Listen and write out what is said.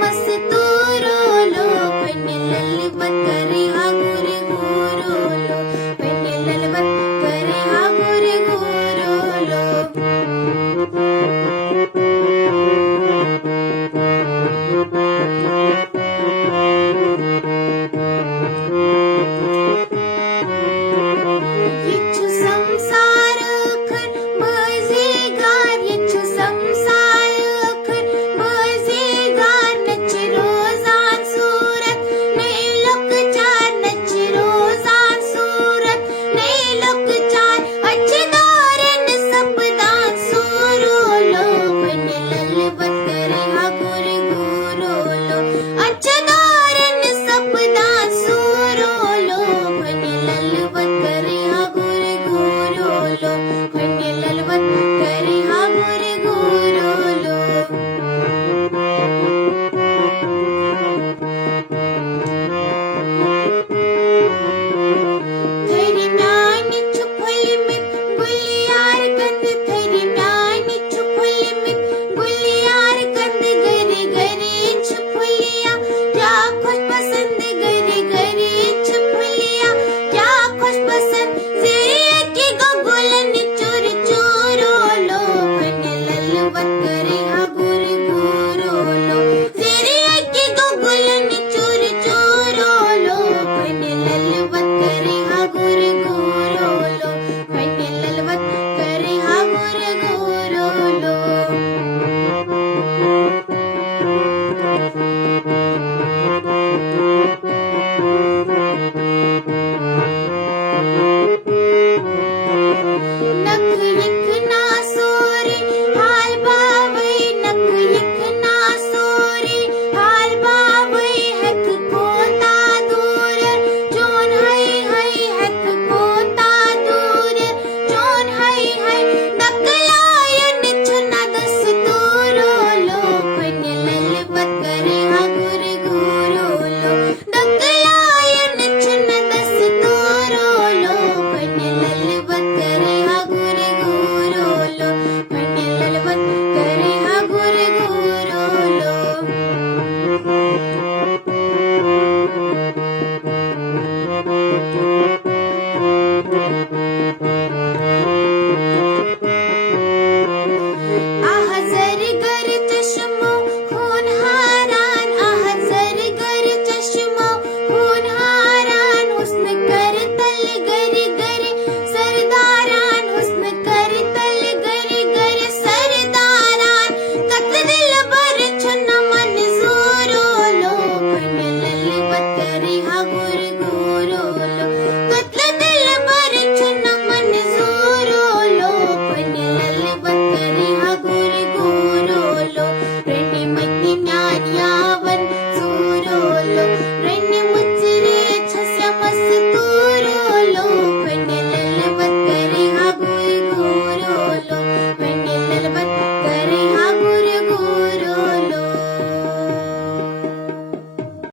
మస్తూరులో వెన్నెలల్లి బత్కరి ఆగురి గూరులో వెన్నెలల్లి బత్కరి ఆగురి గూరులో यीशु संसार खन मजेदार यीशु संसार खन मजेदार नच रोजान सूरत ने लोक चार नच रोजान सूरत ने लोक चार अच्छे दारन सपदान सूरोलो वनेलल बत्करे हागुर गुरोलो अच्छे